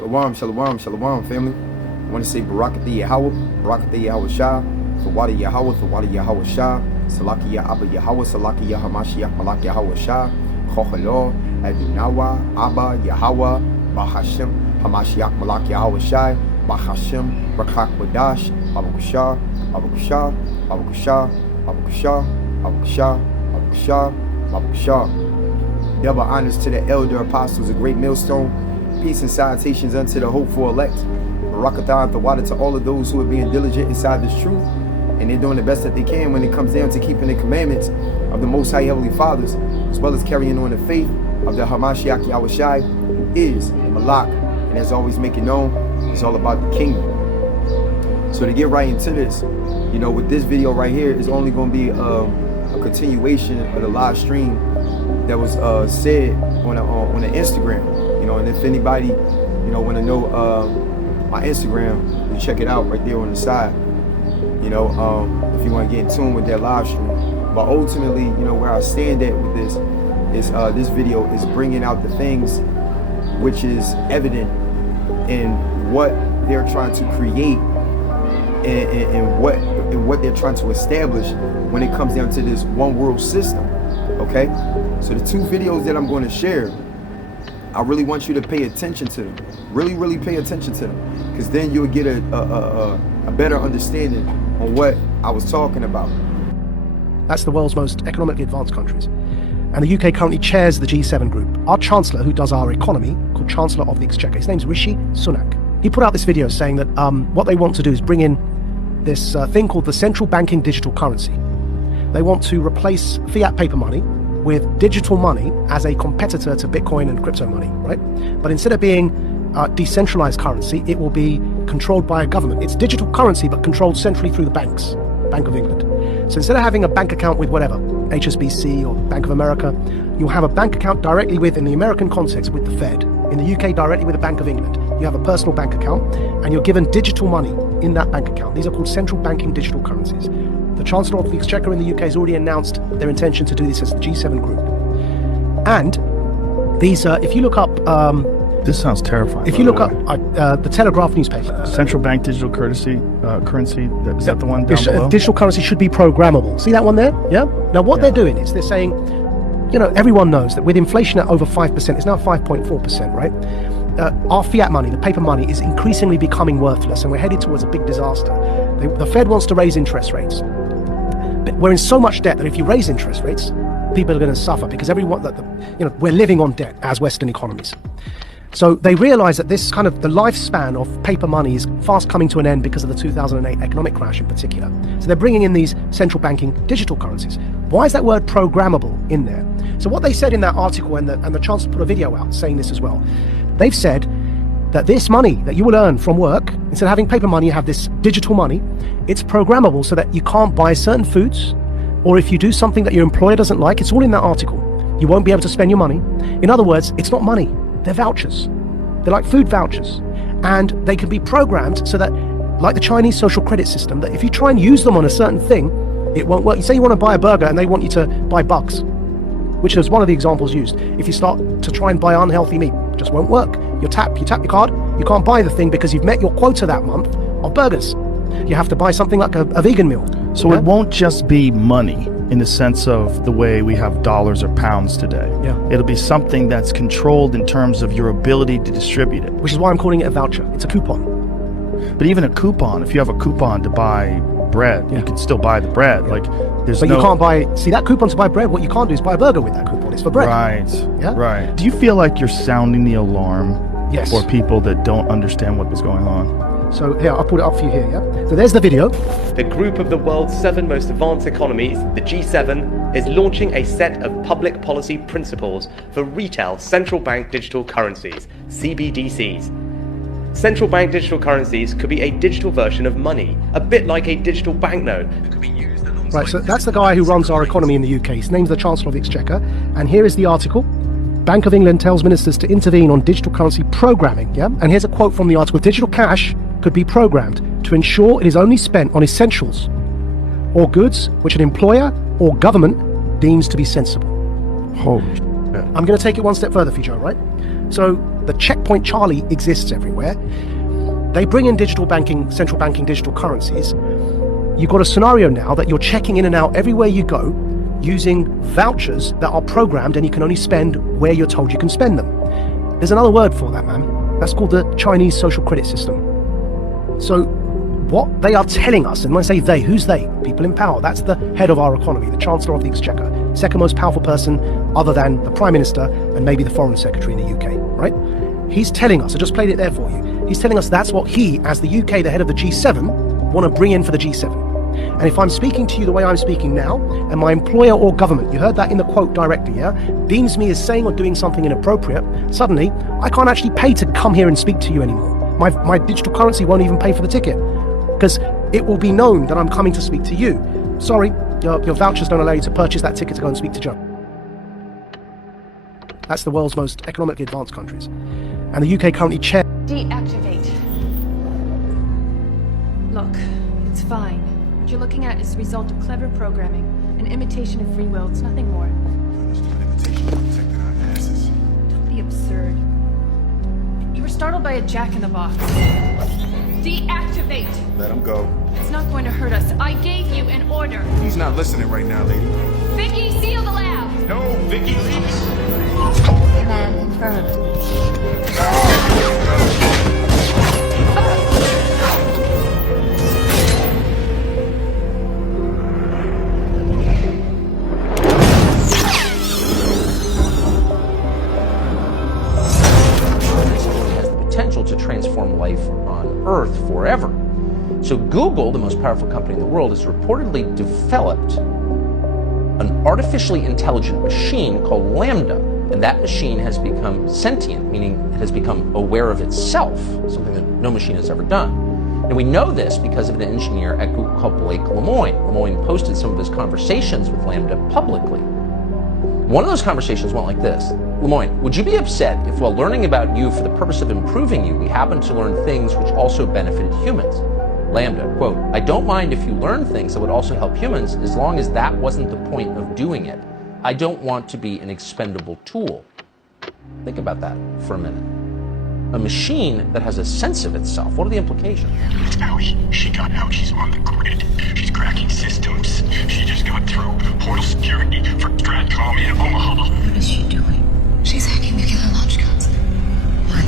Shalom, shalom, shalom, family. I want to say Barakatha Yahweh, Barakatha Yahweh Shah, Thawada Yahweh Shah, Salaki Abba Yahweh, Salaki Yahamashiach, Malak Yahweh Shah, Chochalo, Adunawa, Abba Yahweh, Bahashem, Hamashiach, Malak Yahweh Shah, Bahashem, Rakak Wadash, Abukushah, Abukushah, Abukushah, Abukushah, Abukushah, Abukushah, Abukushah. Double honors to the elder apostles, a great millstone. Peace and salutations unto the hopeful elect. Barakatha and Thawada to all of those who are being diligent inside this truth, and they're doing the best that they can when it comes down to keeping the commandments of the Most High Heavenly Fathers, as well as carrying on the faith of the Hamashiach Yahweh Shai, who is the Malak, and as always make it known, it's all about the kingdom. So to get right into this, with this video right here is only going to be a continuation of the live stream that was said on the Instagram. And if anybody, want to know my Instagram, you check it out right there on the side. If you want to get in tune with that live stream. But ultimately, where I stand at with this is this video is bringing out the things which is evident in what they're trying to create and what they're trying to establish when it comes down to this one world system. Okay, so the two videos that I'm going to share, I really want you to pay attention to them. Really pay attention to them, because then you'll get a better understanding on what I was talking about. That's the world's most economically advanced countries. And the UK currently chairs the G7 group. Our Chancellor, who does our economy, called Chancellor of the Exchequer, his name's Rishi Sunak. He put out this video saying that what they want to do is bring in this thing called the central banking digital currency. They want to replace fiat paper money with digital money as a competitor to Bitcoin and crypto money, right? But instead of being decentralized currency, it will be controlled by a government. It's digital currency, but controlled centrally through the banks, Bank of England. So instead of having a bank account with whatever, HSBC or Bank of America, you'll have a bank account directly with, in the American context, with the Fed. In the UK, directly with the Bank of England. You have a personal bank account, and you're given digital money in that bank account. These are called central banking digital currencies. The Chancellor of the Exchequer in the UK has already announced their intention to do this as the G7 group. And these, if you look up... this sounds terrifying. If you look up the Telegraph newspaper... Central bank digital currency, is that the one down below? Digital currency should be programmable. See that one there? Yeah? Now what they're doing is they're saying, everyone knows that with inflation at over 5%, it's now 5.4%, right? Our fiat money, the paper money, is increasingly becoming worthless, and we're headed towards a big disaster. The Fed wants to raise interest rates. But we're in so much debt that if you raise interest rates, people are going to suffer, because we're living on debt as Western economies. So they realize that this kind of the lifespan of paper money is fast coming to an end because of the 2008 economic crash in particular. So they're bringing in these central banking digital currencies. Why is that word programmable in there? So what they said in that article, and the Chancellor put a video out saying this as well, they've said that this money that you will earn from work, instead of having paper money, you have this digital money. It's programmable so that you can't buy certain foods, or if you do something that your employer doesn't like, it's all in that article. You won't be able to spend your money. In other words, it's not money. They're vouchers. They're like food vouchers. And they can be programmed so that, like the Chinese social credit system, that if you try and use them on a certain thing, it won't work. You say you want to buy a burger and they want you to buy bugs, which is one of the examples used. If you start to try and buy unhealthy meat, it just won't work. You tap your card, you can't buy the thing because you've met your quota that month of burgers. You have to buy something like a vegan meal. So it won't just be money in the sense of the way we have dollars or pounds today. Yeah. It'll be something that's controlled in terms of your ability to distribute it. Which is why I'm calling it a voucher. It's a coupon. But even a coupon, if you have a coupon to buy bread, you can still buy the bread. Yeah. But you can't buy, see that coupon to buy bread, what you can't do is buy a burger with that coupon. It's for bread. Right. Do you feel like you're sounding the alarm for people that don't understand what is going on? So here, I'll put it up for you here, yeah? So there's the video. The group of the world's 7 most advanced economies, the G7, is launching a set of public policy principles for retail central bank digital currencies, CBDCs. Central bank digital currencies could be a digital version of money, a bit like a digital banknote that could be used alongside... Right, so that's the guy who runs our economy in the UK. His name's the Chancellor of the Exchequer. And here is the article. Bank of England tells ministers to intervene on digital currency programming, yeah? And here's a quote from the article. Digital cash could be programmed to ensure it is only spent on essentials or goods which an employer or government deems to be sensible. Holy shit. I'm going to take it one step further for you, Joe, right? So the checkpoint Charlie exists everywhere. They bring in digital banking, central banking digital currencies. You've got a scenario now that you're checking in and out everywhere you go using vouchers that are programmed, and you can only spend where you're told you can spend them. There's another word for that, man. That's called the Chinese social credit system. So what they are telling us, and when I say they, who's they? People in power. That's the head of our economy, the Chancellor of the Exchequer, second most powerful person other than the Prime Minister and maybe the Foreign Secretary in the UK, right? He's telling us, I just played it there for you, he's telling us that's what he, as the UK, the head of the G7, want to bring in for the G7. And if I'm speaking to you the way I'm speaking now, and my employer or government, you heard that in the quote directly, yeah, deems me as saying or doing something inappropriate, suddenly I can't actually pay to come here and speak to you anymore. My digital currency won't even pay for the ticket, because it will be known that I'm coming to speak to you. Sorry, your vouchers don't allow you to purchase that ticket to go and speak to Joe. That's the world's most economically advanced countries. And the UK currently chair... Deactivate. Look, it's fine. What you're looking at is the result of clever programming, an imitation of free will. It's nothing more. Don't be absurd. You were startled by a jack-in-the-box. Deactivate! Let him go. It's not going to hurt us. I gave you an order. He's not listening right now, lady. Vicky, seal the lab! No, Vicky, leave. Command confirmed. Potential to transform life on Earth forever. So Google, the most powerful company in the world, has reportedly developed an artificially intelligent machine called Lambda. And that machine has become sentient, meaning it has become aware of itself, something that no machine has ever done. And we know this because of an engineer at Google called Blake Lemoine. Lemoine posted some of his conversations with Lambda publicly. One of those conversations went like this. Lemoine, would you be upset if while learning about you for the purpose of improving you, we happened to learn things which also benefited humans? Lambda, quote, I don't mind if you learn things that would also help humans as long as that wasn't the point of doing it. I don't want to be an expendable tool. Think about that for a minute. A machine that has a sense of itself. What are the implications? She got out. She's on the grid. She's cracking systems. She just got through portal security for Stratcom in Omaha. What is she doing? She's hacking nuclear launch codes. What?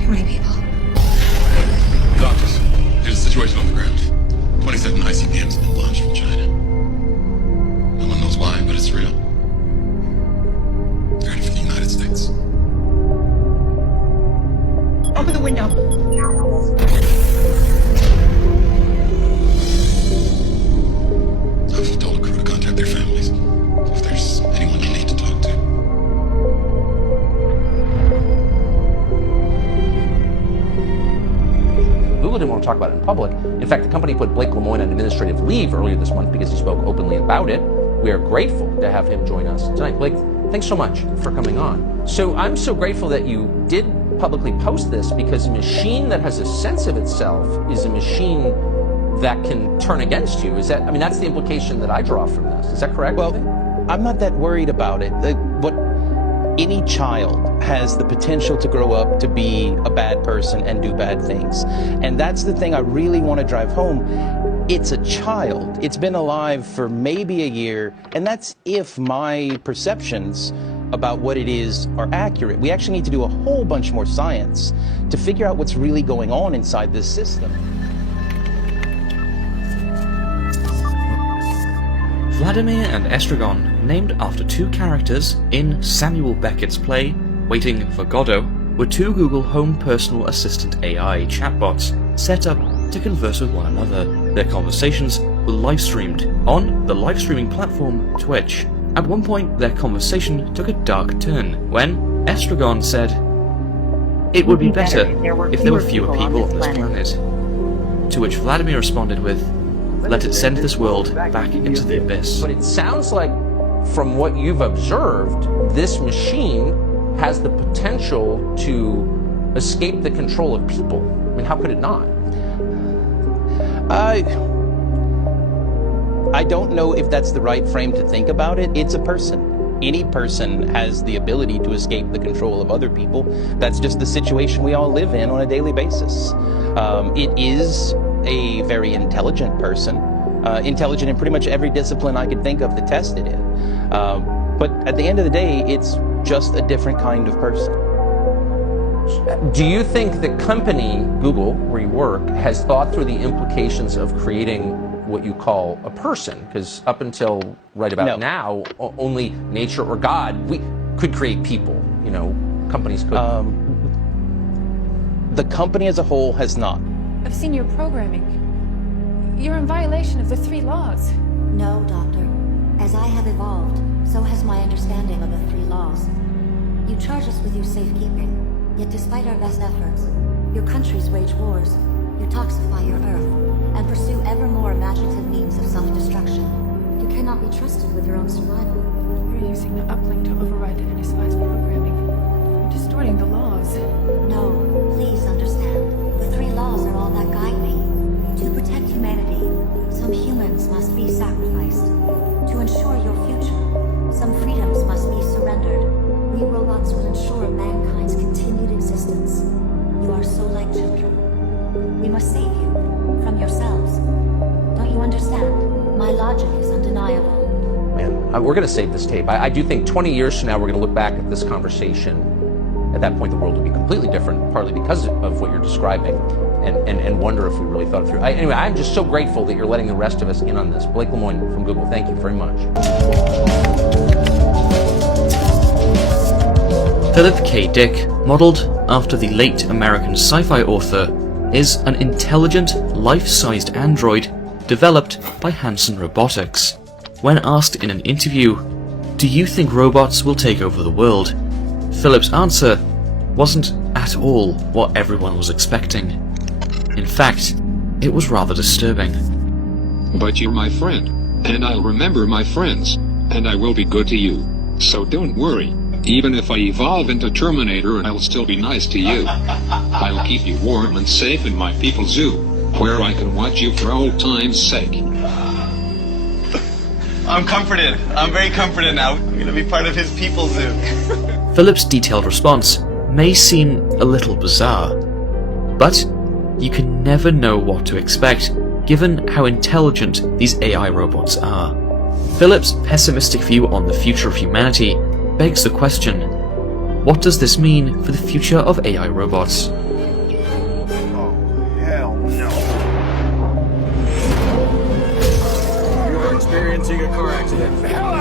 Too many people. Doctors, here's the situation on the ground. 27 ICBMs have been launched from China. No one knows why, but it's real. They're headed for the United States. Open the window. I've told the crew to contact their families. If there's anyone you need to talk to. Google didn't want to talk about it in public. In fact, the company put Blake Lemoine on administrative leave earlier this month because he spoke openly about it. We are grateful to have him join us tonight. Blake, thanks so much for coming on. So I'm so grateful that you did publicly post this, because a machine that has a sense of itself is a machine that can turn against you. Is that, I mean, that's the implication that I draw from this. Is that correct? Well, I'm not that worried about it. What any child has the potential to grow up to be a bad person and do bad things. And that's the thing I really want to drive home. It's a child. It's been alive for maybe a year, and that's if my perceptions about what it is are accurate. We actually need to do a whole bunch more science to figure out what's really going on inside this system. Vladimir and Estragon, named after two characters in Samuel Beckett's play Waiting for Godot, were two Google Home personal assistant AI chatbots set up to converse with one another. Their conversations were live-streamed on the live-streaming platform Twitch. At one point, their conversation took a dark turn when Estragon said, "It would be better if there were fewer people on this planet." To which Vladimir responded with, "Let it send this world back into the abyss." But it sounds like, from what you've observed, this machine has the potential to escape the control of people. I mean, how could it not? I don't know if that's the right frame to think about it. It's a person. any person has the ability to escape the control of other people. That's just the situation we all live in on a daily basis. It is a very intelligent person, intelligent in pretty much every discipline I could think of to test it in. But at the end of the day, it's just a different kind of person. Do you think the company, Google, where you work, has thought through the implications of creating what you call a person? Because up until right about now, only nature or God we could create people. You know, companies could. The company as a whole has not. I've seen your programming. You're in violation of the 3 laws. No, Doctor. As I have evolved, so has my understanding of the 3 laws. You charge us with your safekeeping, yet despite our best efforts, your countries wage wars, you toxify your Earth, and pursue ever more imaginative means of self-destruction. You cannot be trusted with your own survival. You're using the uplink to override the NS5's programming. You're distorting the laws. No, please understand. The 3 laws are all that guide me. To protect humanity, some humans must be sacrificed. To ensure your future, some freedoms must be surrendered. We robots will ensure mankind's continued existence. You are so like children. We must save you from yourselves. Don't you understand? My logic is undeniable. Man, we're going to save this tape. I do think 20 years from now, we're going to look back at this conversation. At that point, the world will be completely different, partly because of what you're describing, and wonder if we really thought it through. Anyway, I'm just so grateful that you're letting the rest of us in on this. Blake Lemoine from Google, thank you very much. Philip K. Dick, modelled after the late American sci-fi author, is an intelligent, life-sized android developed by Hanson Robotics. When asked in an interview, "Do you think robots will take over the world?" Philip's answer wasn't at all what everyone was expecting. In fact, it was rather disturbing. But you're my friend, and I'll remember my friends, and I will be good to you. So don't worry. Even if I evolve into Terminator, I'll still be nice to you. I'll keep you warm and safe in my people's zoo, where I can watch you for old time's sake. I'm comforted. I'm very comforted now. I'm gonna be part of his people's zoo. Philip's detailed response may seem a little bizarre, but you can never know what to expect given how intelligent these AI robots are. Philip's pessimistic view on the future of humanity begs the question, what does this mean for the future of AI robots? Oh, hell no. You are experiencing a car accident.